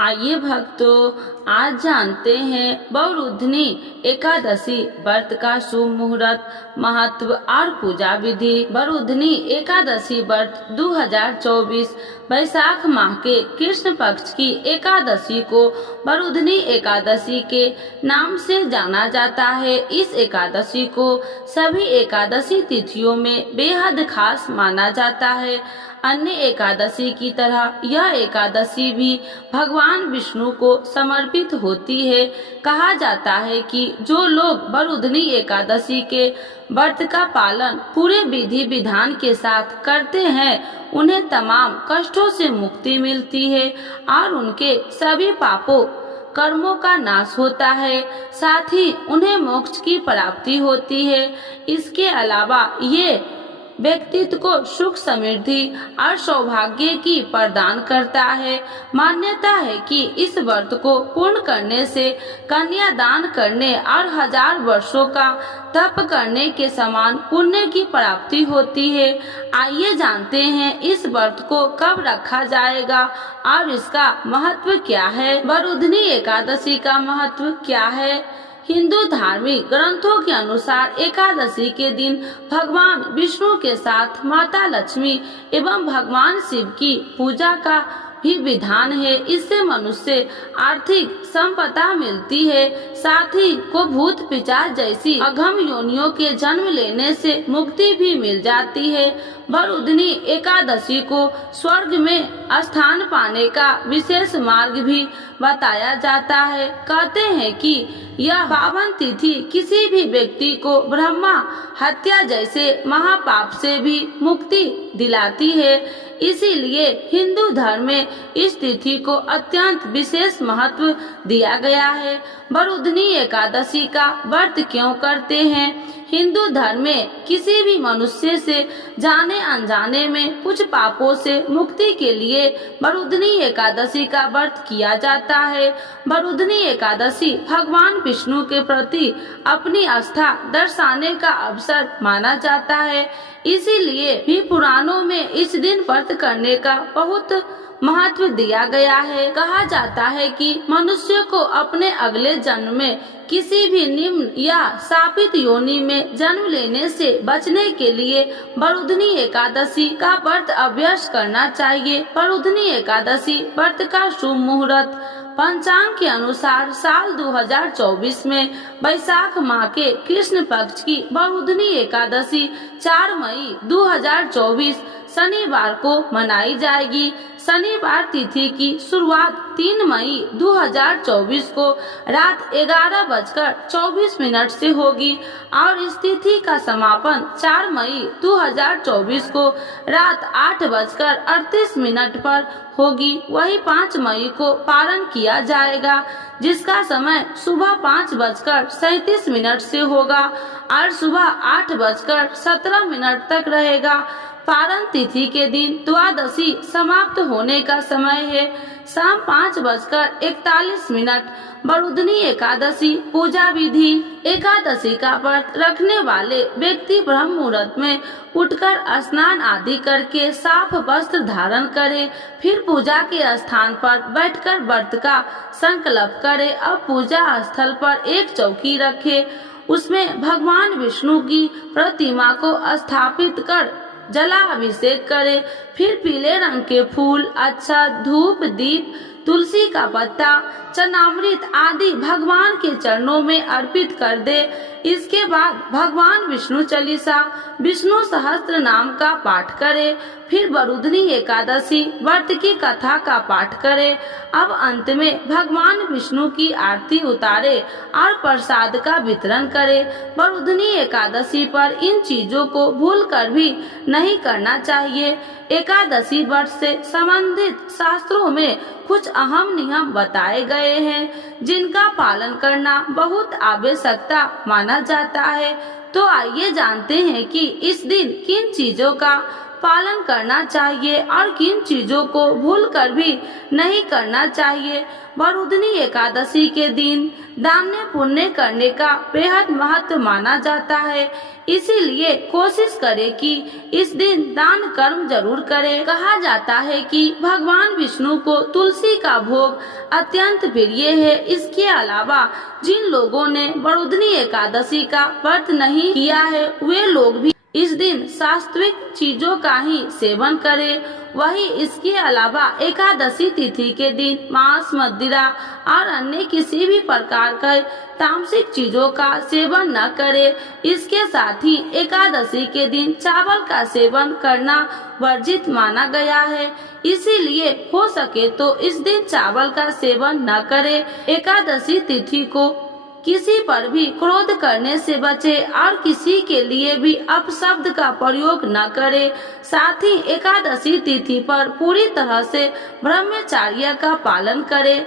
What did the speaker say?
आइए भक्तों, आज जानते हैं बहुरुधिनी एकादशी व्रत का शुभ मुहूर्त, महत्व और पूजा विधि। बहुरुधिनी एकादशी व्रत 2024 वैशाख माह के कृष्ण पक्ष की एकादशी को बहुरुधिनी एकादशी के नाम से जाना जाता है। इस एकादशी को सभी एकादशी तिथियों में बेहद खास माना जाता है। अन्य एकादशी की तरह यह एकादशी भी भगवान विष्णु को समर्पित होती है। कहा जाता है कि जो लोग बहुरुधिनी एकादशी के व्रत का पालन पूरे विधि विधान के साथ करते हैं, उन्हें तमाम कष्टों से मुक्ति मिलती है और उनके सभी पापों कर्मों का नाश होता है, साथ ही उन्हें मोक्ष की प्राप्ति होती है। इसके अलावा ये व्यक्तित्व को सुख समृद्धि और सौभाग्य की प्रदान करता है। मान्यता है कि इस व्रत को पूर्ण करने से कन्यादान करने और 1000 वर्षों का तप करने के समान पुण्य की प्राप्ति होती है। आइए जानते हैं इस व्रत को कब रखा जाएगा और इसका महत्व क्या है। बहुरुधिनी एकादशी का महत्व क्या है? हिंदू धार्मिक ग्रंथों के अनुसार एकादशी के दिन भगवान विष्णु के साथ माता लक्ष्मी एवं भगवान शिव की पूजा का भी विधान है। इससे मनुष्य आर्थिक संपदा मिलती है, साथ ही को भूत पिशाच जैसी अघम योनियों के जन्म लेने से मुक्ति भी मिल जाती है। बहुरुधिनी एकादशी को स्वर्ग में स्थान पाने का विशेष मार्ग भी बताया जाता है। कहते हैं कि यह पावन तिथि किसी भी व्यक्ति को ब्रह्मा हत्या जैसे महापाप से भी मुक्ति दिलाती है। इसीलिए हिंदू धर्म में इस तिथि को अत्यंत विशेष महत्व दिया गया है। बहुरुधिनी एकादशी का व्रत क्यों करते हैं? हिंदू धर्म में किसी भी मनुष्य से जाने अनजाने में कुछ पापों से मुक्ति के लिए बहुरुधिनी एकादशी का व्रत किया जाता है। बहुरुधिनी एकादशी भगवान विष्णु के प्रति अपनी आस्था दर्शाने का अवसर माना जाता है। इसीलिए भी पुराणों में इस दिन व्रत करने का बहुत महत्व दिया गया है। कहा जाता है कि मनुष्य को अपने अगले जन्म में किसी भी निम्न या शापित योनि में जन्म लेने से बचने के लिए बहुरुधिनी एकादशी का व्रत अभ्यास करना चाहिए। बहुरुधिनी एकादशी व्रत का शुभ मुहूर्त पंचांग के अनुसार साल 2024 में वैशाख माह के कृष्ण पक्ष की बहुरुधिनी एकादशी 4 मई 2024 शनिवार को मनाई जाएगी। शनिवार तिथि की शुरुआत 3 मई 2024 को रात 11:24 से होगी और इस तिथि का समापन 4 मई 2024 को रात 8:38 पर होगी। वही 5 मई को पारण किया जाएगा, जिसका समय सुबह 5:37 से होगा और सुबह 8:17 तक रहेगा। पारण तिथि के दिन द्वादशी समाप्त होने का समय है शाम 5:41। बहुरुधिनी एकादशी पूजा विधि। एकादशी का व्रत रखने वाले व्यक्ति ब्रह्म मुहूर्त में उठकर स्नान आदि करके साफ वस्त्र धारण करे, फिर पूजा के स्थान पर बैठकर व्रत का संकल्प करे। अब पूजा स्थल पर एक चौकी रखे, उसमें भगवान विष्णु की प्रतिमा को स्थापित कर जलाभिषेक करे, फिर पीले रंग के फूल, अक्षत, धूप, दीप, तुलसी का पत्ता, चरणामृत आदि भगवान के चरणों में अर्पित कर दे। इसके बाद भगवान विष्णु चालीसा, विष्णु सहस्त्र नाम का पाठ करे, फिर बहुरुधिनी एकादशी व्रत की कथा का पाठ करे। अब अंत में भगवान विष्णु की आरती उतारे और प्रसाद का वितरण करे। बहुरुधिनी एकादशी पर इन चीजों को भूल कर भी नहीं करना चाहिए। एकादशी व्रत से संबंधित शास्त्रों में कुछ अहम नियम बताए गए हैं, जिनका पालन करना बहुत आवश्यकता माना जाता है। तो आइए जानते हैं कि इस दिन किन चीजों का पालन करना चाहिए और किन चीजों को भूल कर भी नहीं करना चाहिए। बरुदनी एकादशी के दिन दान पुण्य करने का बेहद महत्व माना जाता है। इसीलिए कोशिश करें कि इस दिन दान कर्म जरूर करें। कहा जाता है कि भगवान विष्णु को तुलसी का भोग अत्यंत प्रिय है। इसके अलावा जिन लोगों ने बरुदनी एकादशी का व्रत नहीं किया है वे लोग भी इस दिन सात्विक चीजों का ही सेवन करें। वही इसके अलावा एकादशी तिथि के दिन मांस, मदिरा और अन्य किसी भी प्रकार के तामसिक चीजों का सेवन न करें। इसके साथ ही एकादशी के दिन चावल का सेवन करना वर्जित माना गया है। इसीलिए हो सके तो इस दिन चावल का सेवन न करें। एकादशी तिथि को किसी पर भी क्रोध करने से बचे और किसी के लिए भी अपशब्द का प्रयोग न करे। साथ ही एकादशी तिथि पर पूरी तरह से ब्रह्मचर्य का पालन करें।